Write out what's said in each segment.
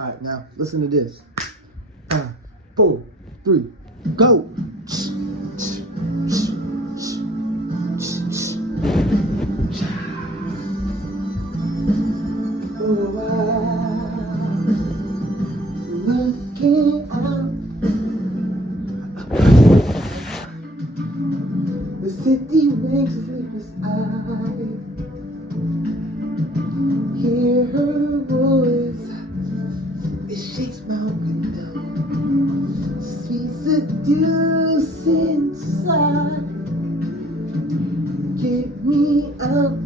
Alright, now listen to this. 5, 4, 3, go! Looking out the city makes a sleepless eye. Hear her voice, it shakes my window. Sweet seducing sigh. Get me out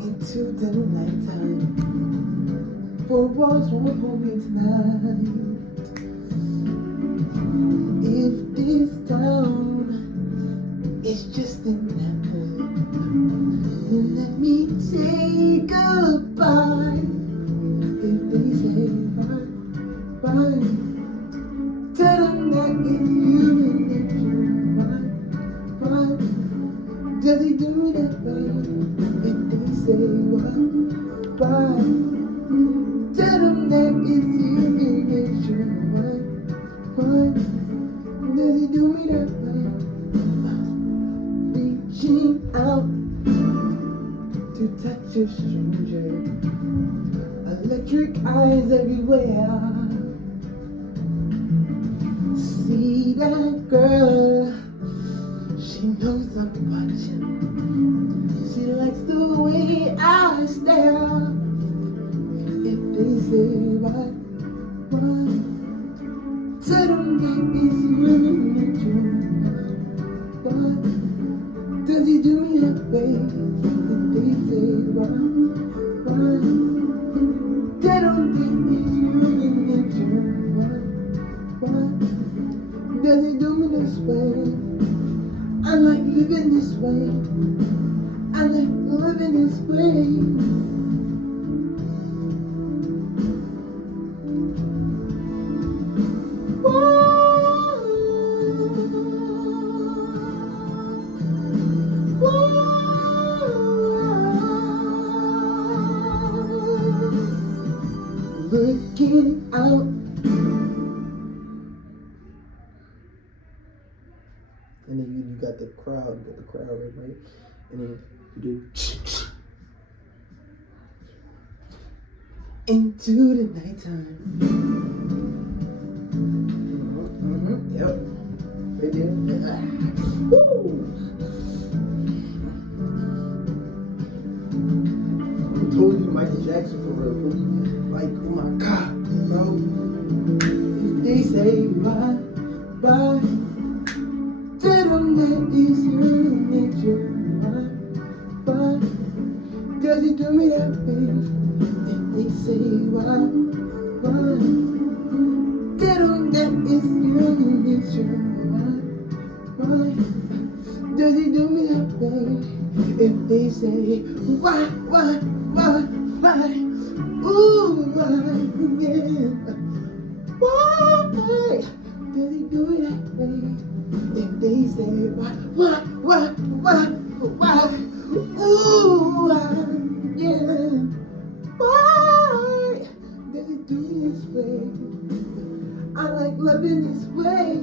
into the nighttime. Four walls won't hold me tonight. If this town is just enough, then let me say goodbye. If they say bye, bye, tell them that it's human nature. Bye, bye, does he do me that way? If they say bye, bye, tell them that it's human nature. Why does he do me that way? Reaching out to touch a stranger, electric eyes everywhere. See that girl, she knows I'm watching. She likes the way I stare. If they say bye, bye, tell them that it's human nature. Why does he do me that way? If they say bye, bye, tell them that it's human nature. Why does he do me this way? I like living this way. I like living this way. Looking out, and then you got the crowd, right? And then you do into the nighttime. Yep, right there. Woo! I told you Michael Jackson for real, bro. Like, oh my God, bro. If they say bye, bye, tell them that it's human nature. Bye, does he do me that way? If they say bye, bye, tell them that it's human nature. Bye, does he do me that way? If they say why, ooh, why, yeah. Why does he do it that way? If they say why, ooh, why, yeah. Why does he do it this way? I like loving this way.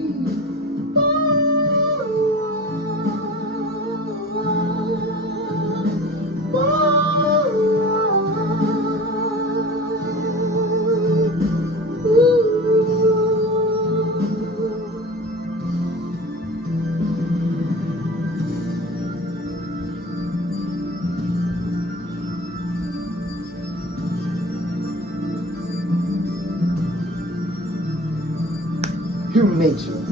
Human nature.